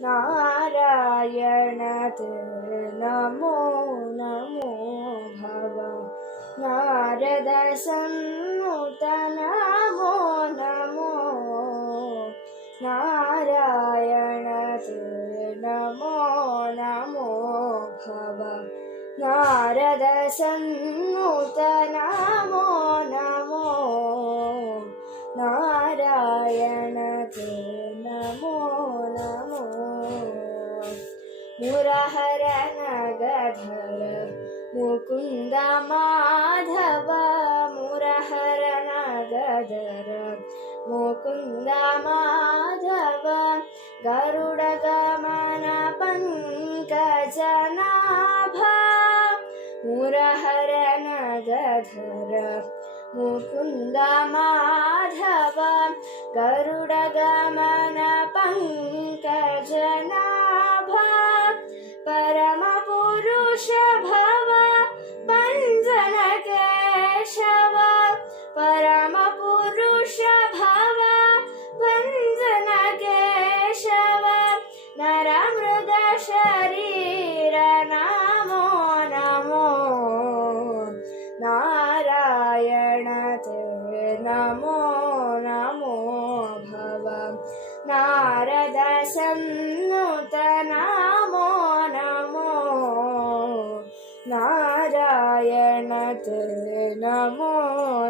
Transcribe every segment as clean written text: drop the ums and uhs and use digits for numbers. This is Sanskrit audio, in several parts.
नारायण ते नमो नमो भव नारद सन्नुत नमो नमो नारायण ते नमो नमो भव नारद सन्नुत नमो नमो नारायण ते नमो नमो मुरहर नगधर मुकुंद माधव मुरहर नगधर मुकुंद माधव गरुड़ गमन पंकजनाभा मुरहर नगधर मुकुंद माधव गरुड़ गमन पंकजनाभा परम पुरुष भव भंजन केशव परम पुरुष भव भंजन केशव नर मृग शरीर नमो नमो नारायण ते नमो नमो भव नारद सन्नुत नमो नमो नारायण ते नमो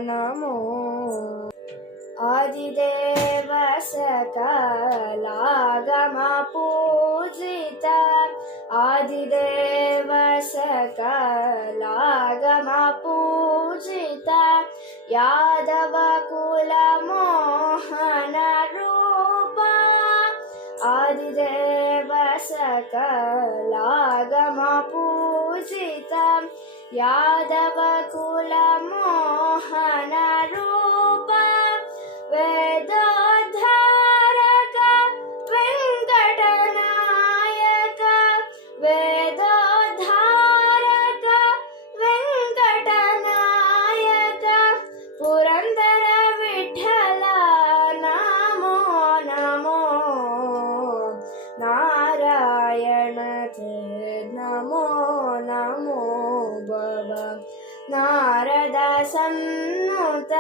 नमो आदिदेव सकलागम पूजित आदिदेव सकलागम पूजित यादव कुल मोहन रूप आदिदेव सकलागम पूजित यादव कुल मोहन रूप वेदोद्धारक वेंकटनायक वेदोद्धारक वेंकटनायक पुरंदर विठ्ठल नमो नमो नारायण ते नमो नमो भव नारद सन्नुत